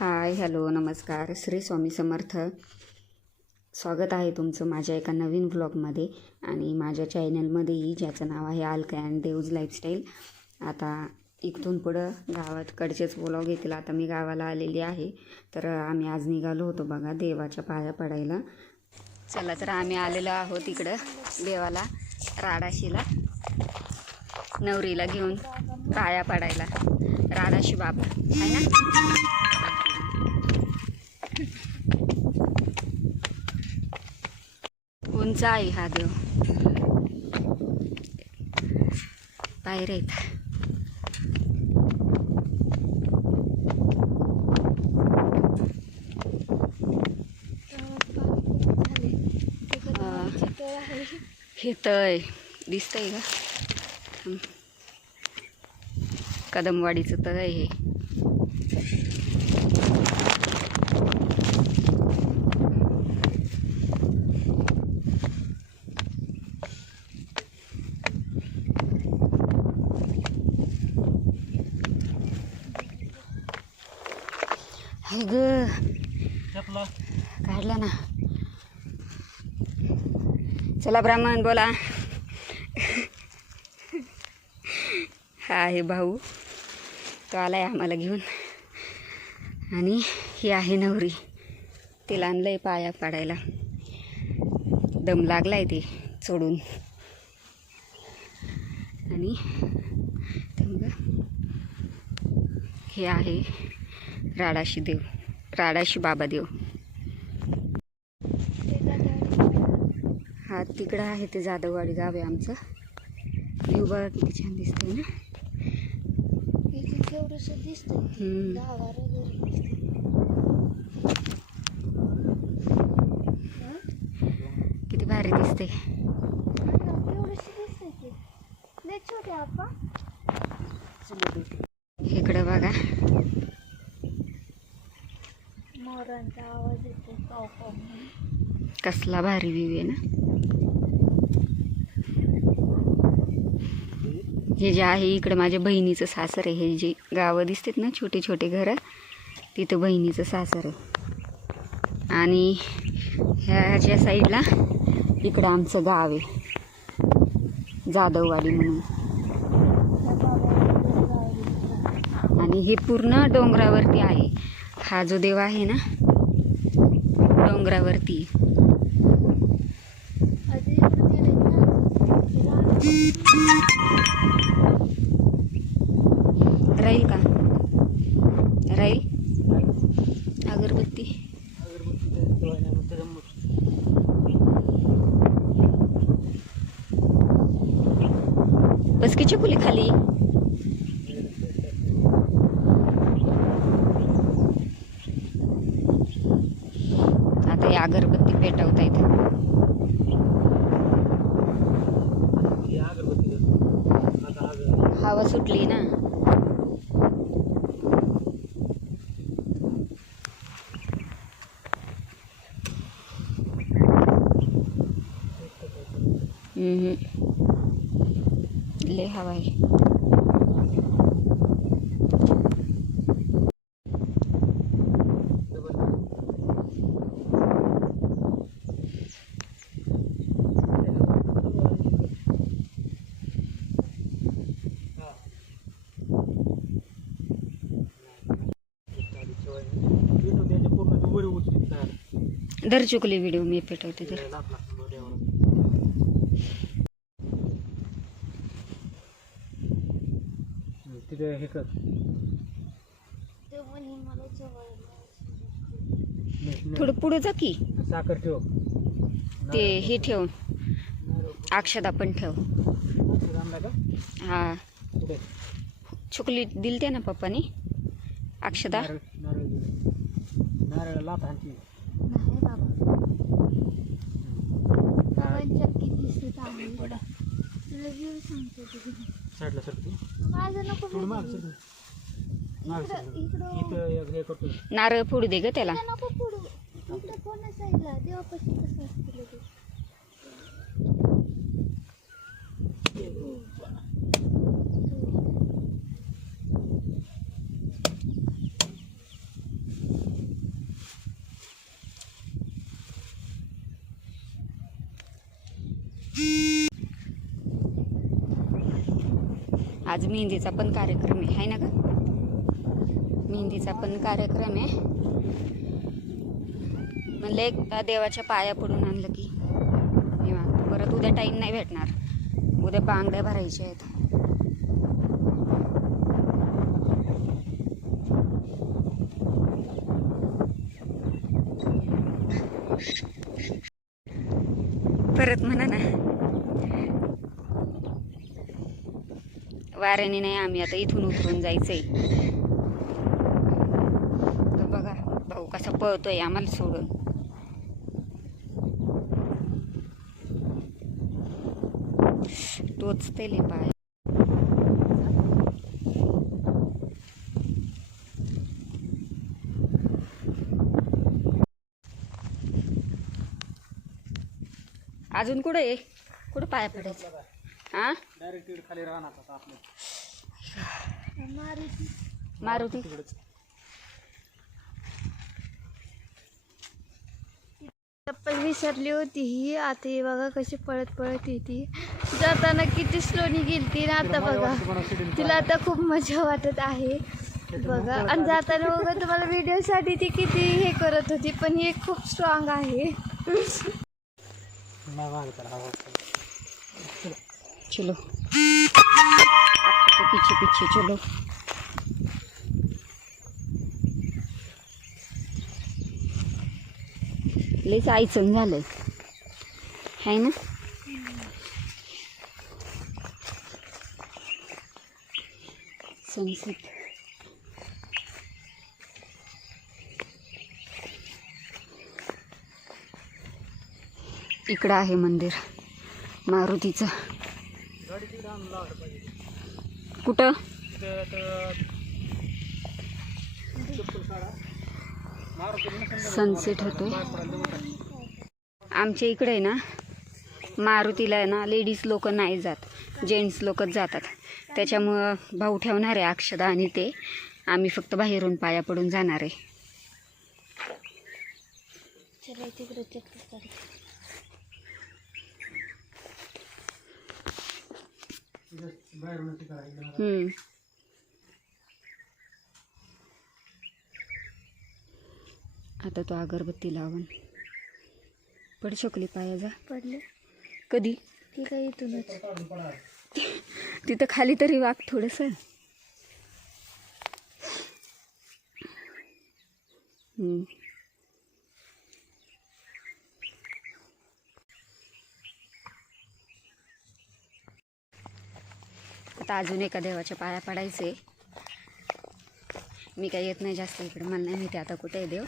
Hi hello नमस्कार श्री स्वामी समर्थ. स्वागत आहे तुमचं माझ्या एका नवीन व्लॉगमध्ये आणि माझ्या चॅनलमध्येही, ज्याचं नाव आहे अलका अँड देऊज लाईफस्टाईल. आता इथून पुढं गावाकडचेच व्लॉग येतील. आता मी गावाला आलेली आहे, तर आम्ही आज निघालो होतो बघा देवाच्या पाया पडायला. चला तर आम्ही आलेलो आहोत इकडं देवाला, राडाशीला, नवरीला घेऊन पाया पडायला. राडाशी बाबा आहे ना. उंच आहे हा देव, पायऱ्या आहेत. हे तय दिसतंय का, कदमवाडीचं तळ आहे हे. काढला ना. चला ब्राह्मण बोला. हा आहे भाऊ, तो आलाय आम्हाला घेऊन. आणि ही आहे नवरी, तिला आणलंय पाया पाडायला. दम लागलाय ते सोडून. आणि हे आहे राडाशी देव, राडाशी बाबा देव. हा तिकडं आहे ते जाधववाडी गाव आहे आमचं. व्ह्यू बघा किती छान दिसतंय ना. किती भारी दिसते. इकडं बघा मोरांचा आवाज येतो, पाव पाव. कसला भारी व्ह्यू आहे ना. हे जे आहे इकडं माझ्या बहिणीचं सासर आहे. हे जे गावं दिसतात ना छोटे छोटे घरं, तिथं बहिणीचं सासर आहे. आणि ह्याच्या साईडला इकडं आमचं गाव आहे जाधववाडी म्हणून. आणि हे पूर्ण डोंगरावरती आहे. हा जो देव आहे ना डोंगरावरती. राहील का, राहील अगरबत्ती. बस की चकुली खाली. आता ही अगरबत्ती पेटवता येते. हवा सुटली ना. ले हवा आहे. दर चुकली व्हिडिओ मी पेटवते तर. थोडं पुढं जा की. साखर ठेव, ते हे ठेव, अक्षदा पण ठेव. हा चुकली दिलते ना पप्पानी अक्षदा. नारळ लाथांची. साईडला सरतो. नारळ फोडू दे ग त्याला. आज मेहंदीचा पण कार्यक्रम आहे ना का? मेहंदीचा पण कार्यक्रम आहे. म्हणलं एकदा देवाच्या पाया पडून आणलं की निवांत. परत उद्या टाईम नाही भेटणार. उद्या बांगड्या भरायच्या आहेत. परत म्हणा ना, वाऱ्याने नाही, आम्ही आता इथून उतरून जायचंय. तर बघा भाऊ कसा पळतोय आम्हाला सोडून. टोचतेले पाय. अजून कुठे आहे? कुठं पाया पडायचं? हा डायरेक्ट खाली राहणार आता आपलं मारुती. चप्पल विसरली होती ही. आता ही बघा कशी पळत पळत येते. जाताना किती स्लोनी गेलती ना, आता बघा तिला आता खूप मजा वाटत आहे बघा. आणि जाताना बघा तुम्हाला व्हिडिओसाठी ती किती हे करत होती, पण ही खूप स्ट्रॉंग आहे. चलो आपके पीछे पीछे चलो. लईच आईचन झालंय है ना. सनसेट. इकडं आहे मंदिर मारुतीचं. कुठं? सनसेट होतो. आमच्या इकडे आहे ना मारुतीला आहे ना लेडीज लोक नाही जात, जेंट्स लोकच जातात. त्याच्यामुळं भाऊ ठेवणार आहे अक्षदा आणि ते आम्ही फक्त बाहेरून पाया पडून जाणार आहे. आता तो अगरबत्ती लावून पड शकली पाया. जा पडले कधी? ती काय इथूनच तिथं खाली तरी वाग थोडंसं. आता अजून एका देवाच्या पाया पडायचे. मी काय येत नाही जास्त इकडे, मला नाही माहिती आता कुठे आहे देव.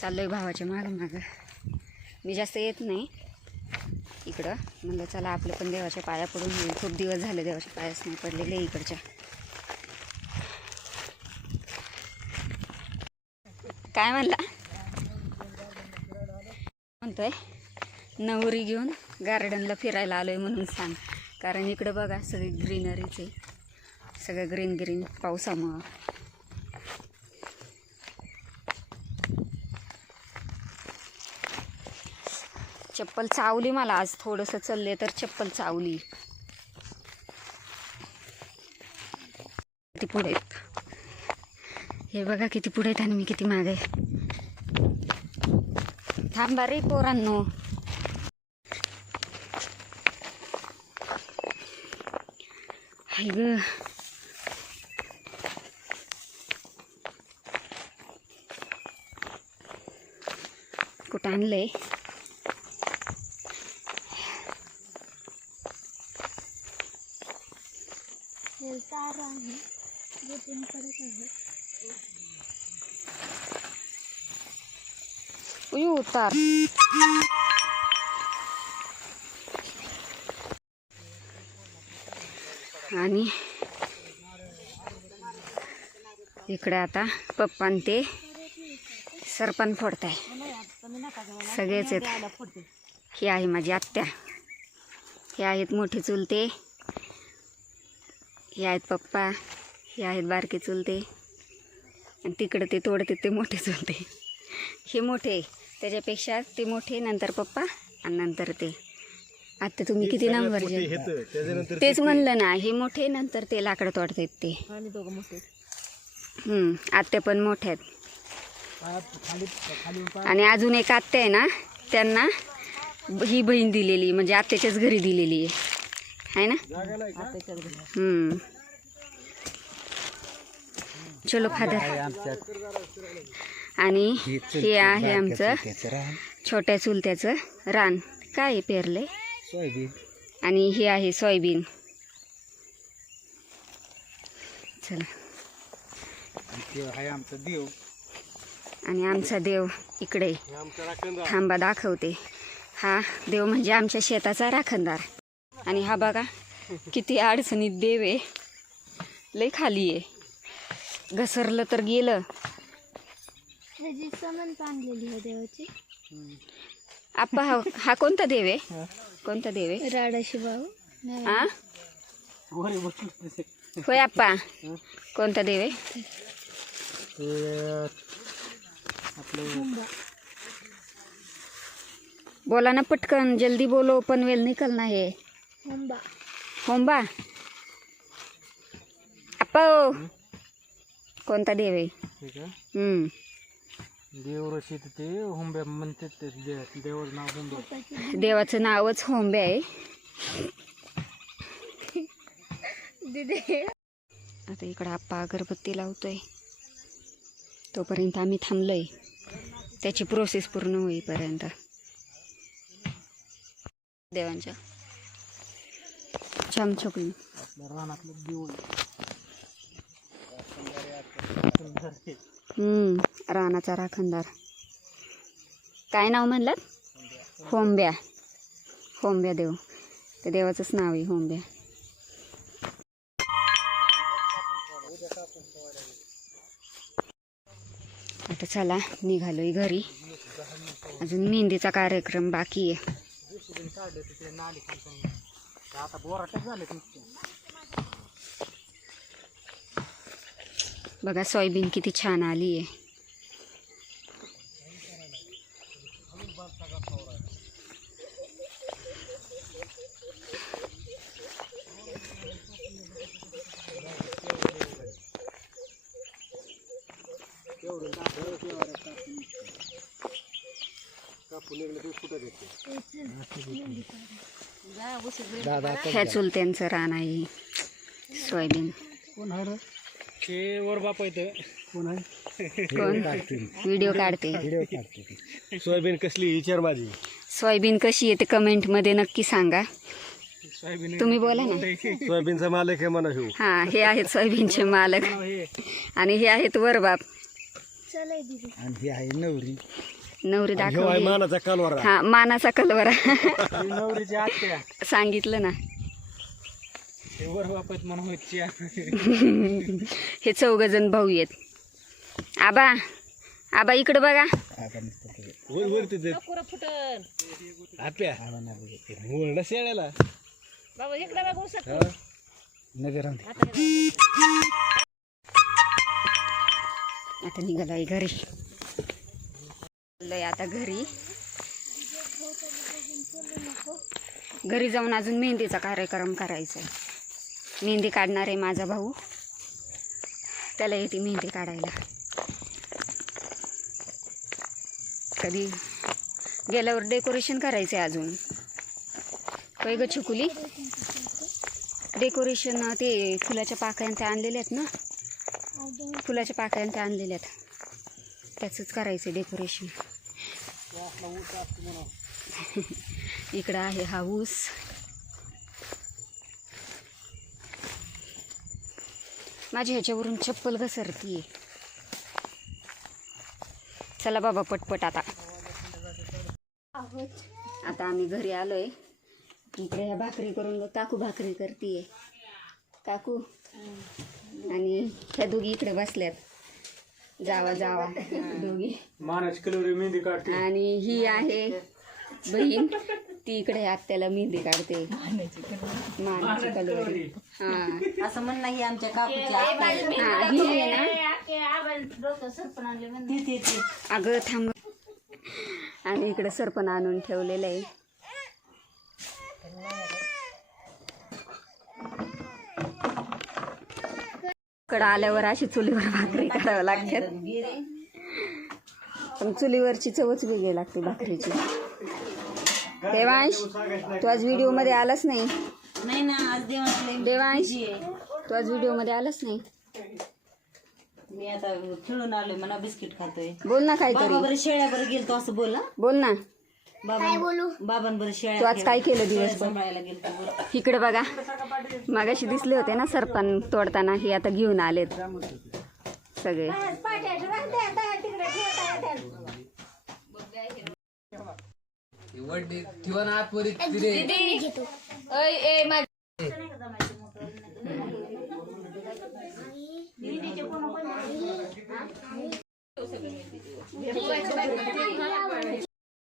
चाललोय भावाच्या मागं मागं. मी जास्त येत नाही इकडं. म्हणलं चला आपलं पण देवाच्या पाया पडून येईल. खूप दिवस झाले देवाच्या पायाच नाही पडलेले इकडच्या. काय म्हणला? म्हणतोय नवरी घेऊन गार्डनला फिरायला आलोय म्हणून सांग. कारण इकडं बघा सगळी ग्रीनरीच आहे, सगळं ग्रीन ग्रीन पावसामुळं. चप्पल चावली मला आज. थोडंसं चालले तर चप्पल चावली. किती पुढे आहेत हे बघा, किती पुढे आहेत आणि मी किती मागे. थांबा रे पोरांनो. हाय ग. कुठं आणलंय? तार आहे जे पिन करत आहे. उतार. आणि इकडे आता पप्पान ते सरपण फोडताय. सगळेच आहेत. ही आहे माझी आत्या, हे आहेत मोठे चुलते, हे आहेत पप्पा, हे आहेत बारके चुलते, आणि तिकडे ते तोडते ते मोठे चुलते. हे मोठे, त्याच्यापेक्षा ते मोठे, नंतर पप्पा आणि नंतर ते. आता तुम्ही किती नंबर तेच म्हणलं ना, हे मोठे नंतर ते लाकडं तोडतात ते. आत्या पण मोठ्या आहेत. आणि अजून एक आत्या आहे ना, त्यांना ही बहीण दिलेली, म्हणजे आत्याच्याच घरी दिलेली आहे ना. चलो फादर. आणि हे आहे आमचं छोट्या चुलत्याचं रान. काय आहे पेरले? सोयाबीन. आणि हे आहे सोयाबीन. चला. आमचा देव. आणि आमचा देव इकडे. थांबा दाखवते. हा देव म्हणजे आमच्या शेताचा राखणदार. आणि हा बघा किती अडचणीत देव आहे, लय खाली आहे, घसरलं तर गेलं. आणलेली आहे देवाची. आप्पा हा कोणता देव आहे? कोणता देव आहे? राडाशी भाऊ. हा होय आप्पा, कोणता देव आहे? बोला ना पटकन, जल्दी बोलो, पनवेल निकलना है. होंबा. होंबा आप्पा ओ, कोणता देव आहे? देवरशी ते होंब्या म्हणतात, देवाचं नाव होंब्या. देवाचं नावच होंब्या आहे. आता इकडं आप्पा अगरबत्ती लावतोय, तोपर्यंत आम्ही थांबलोय त्याची प्रोसेस पूर्ण होईपर्यंत. देवांच्या चमचकली रानातलं देऊळ. रानाचा राखणदार. काय नाव म्हणलं? होंब्या. होंब्या देव, त्या देवाचंच नाव आहे होंब्या. आता चला निघालोय घरी, अजून मेहंदीचा कार्यक्रम बाकी आहे. आता बोराटच झाले. बघा सोयाबीन किती छान आली आहे. ह्या चुलत्यांचं रान आहे सोयाबीन. कोण आहे? ते वर बापा इथं कोण आहे? कोण व्हिडिओ काढते? सोयाबीन कसली विचार माझी. सोयाबीन कशी आहे ते कमेंटमध्ये नक्की सांगा. सोयाबीन तुम्ही बोला ना. सोयाबीनचा मालक आहे म्हणा. हां, हे आहेत सोयाबीनचे मालक आणि हे आहेत वरबाप. आणि ही आहे नवरी. नवरी दाखवली. मानाचा कालवारा. हा, मानाचा कलवरा. नवरीची आत्या सांगितलं ना. वर बापत म्हणून हे 4 जण भाऊ आहेत. आबा आबा इकडे बघा. शेळ्याला आता निघालोय घरी. आता घरी जाऊन अजून मेहंदीचा कार्यक्रम करायचा आहे. मेहंदी काढणार आहे माझा भाऊ, त्याला येते मेहंदी काढायला. कधी गेल्यावर डेकोरेशन करायचं आहे अजून. काय ग छकुली? डेकोरेशन ते फुलाच्या पाकळ्या त्या आणलेल्या आहेत ना, फुलाच्या पाकळ्या त्या आणलेल्या आहेत, त्याचंच करायचं डेकोरेशन. इकडं आहे हा ऊस. माझी ह्याच्यावरून चप्पल घसरतीये. चला बाबा पटपट. आता आम्ही घरी आलोय. इकडे ह्या भाकरी करून काकू भाकरी करतीये. काकू आणि ह्या दोघी इकडे बसल्यात. जावा जावा दोघी. मानाची कलवरी मेहंदी काढते. आणि ही आहे बहीण, ती इकडे आत्याला मेहंदी काढते. मानाची कलवरी. हा असं म्हणणं ही आमच्या काकूची हा, ही आहे ना. अगं थांब. आणि इकडे सरपण आणून ठेवलेलं आहे. कडं आल्यावर अशी चुलीवर भाकरी करावं लागतात, पण चुलीवरची चवच वेगळी लागते भाकरीची. देवांश, तू आज व्हिडिओमध्ये आलाच नाही. नाही ना, आज देवांश, तू आज व्हिडिओमध्ये आलाच नाही. मी आता खेळून आलोय, मला बिस्किट खातोय. बोल ना काहीतरी. बाबा बरं शेळ्या बरं गेलतो असं बोल ना. बोल ना. बाबां बरं तू शेळ्या आज काय केलं दिवसभर? सांभाळायला गेलतो बोल. इकडे बघा, मागाशी दिसले होते ना सरपण तोडताना, हे आता घेऊन आलेत सगळे.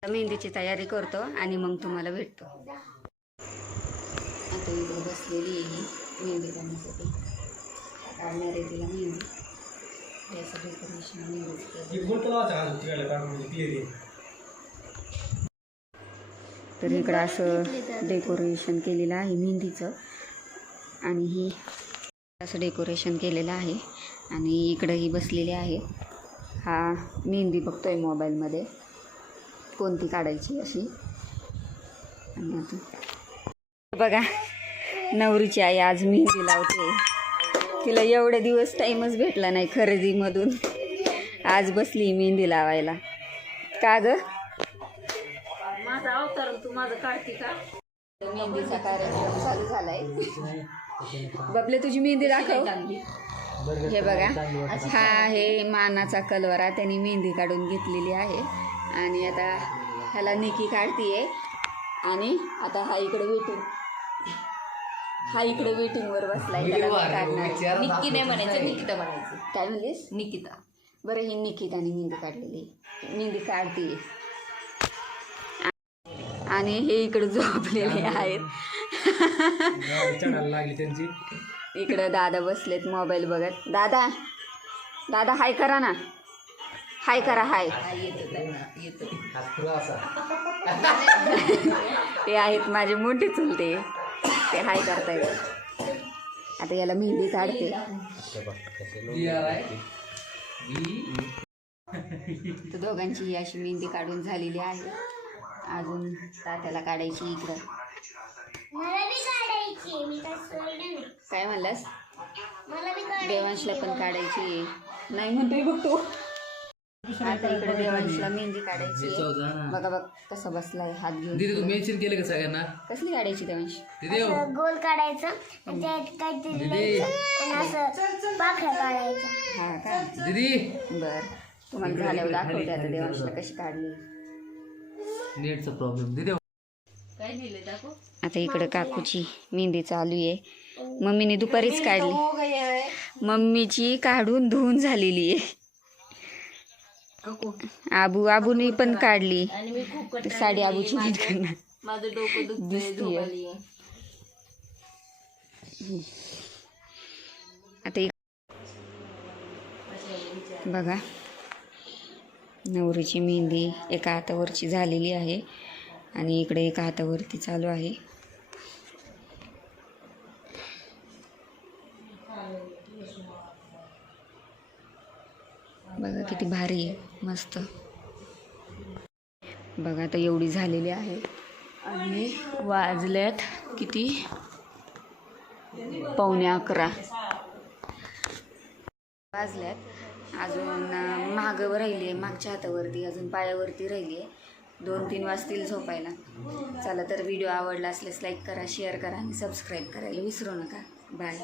मेहंदीची तयारी करतो आणि मग तुम्हाला भेटतो. आता इकडे बसलेली आहे ही मेहंदी काढण्यासाठी. काढणार आहे तिला मेहंदी, त्याचं डेकोरेशन तर इकडं असं डेकोरेशन केलेलं आहे मेहंदीचं, आणि ही असं डेकोरेशन केलेलं आहे. आणि इकडं ही बसलेली आहे. हा मेहंदी बघतोय मोबाईलमध्ये कोणती काढायची अशी. आणि आता बघा, नवरीची आई आज मेहंदी लावते. तिला एवढे दिवस टाईमच भेटला नाही खरेदीमधून, आज बसली मेहंदी लावायला. का ग? माझा अवतार तू माझं काढते का? मेहंदीचा कार्यक्रम चालू झालाय. बबले, तुझी मेहंदी दाखव. हे बघा, हा आहे मानाचा कलवरा, त्यांनी मेहंदी काढून घेतलेली आहे. आणि आता ह्याला निकी काढतीये. आणि आता हा इकडे वेटिंगवर बसलाय, त्याला काढणार. निक्की नाही म्हणायचं, निकिता म्हणायचं. काय म्हणलीस? निकिता. बरं, ही निकिताने मेहंदी काढलेली, मेहंदी काढतीये. आणि हे इकडे झोपलेले आहेत. इकडं दादा बसलेत मोबाईल बघत. दादा हाय करा ना, हाय करा, हाय. ते आहेत माझे मोठे चुलते, ते हाय करतायत. आता याला मेहंदी काढते. तर दोघांची ही अशी मेहंदी काढून झालेली आहे. अजून तात्याला काढायची. इकडं काय म्हणलास? देवांशला पण काढायची नाही म्हणतोय बघ तू. आता इकडे देवांशला मेहंदी काढायची. बघा बघ कसा बसलाय हात घेऊन. मेन्शन केलं का सगळ्यांना? कसली काढायची देवांश? गोल काढायचं, त्यात काहीतरी आणि असं पाखरं काढायचं. हा का? बर, तुम्हाला झाल्यावर दाखवते आता देवांशला कशी काढली. नेटचा प्रॉब्लेम दिदे. आता इकडे काकूची मेहंदी चालू आहे. मम्मीने दुपारीच काढली. मम्मीची काढून धुवून झालेली आहे. आबूनी पण काढली. साडी आबूची नीट करणार. माझं डोकं दुखतंय. आता बघा, नवरीची मेहंदी एका हातावरची झालेली आहे आणि इकडे एका हातावरती चालू आहे. बघा किती भारी आहे, मस्त. बघा आता एवढी झालेली आहे. आणि वाजल्यात किती? 11:15 वाजल्यात. अजून मागं राहिली आहे, मागच्या हातावरती, अजून पायावरती राहिली आहे. 2-3 वाजतील झोपायला. चला तर व्हिडिओ आवडला असल्यास लाईक करा, शेअर करा आणि सबस्क्राईब करायला विसरू नका. बाय.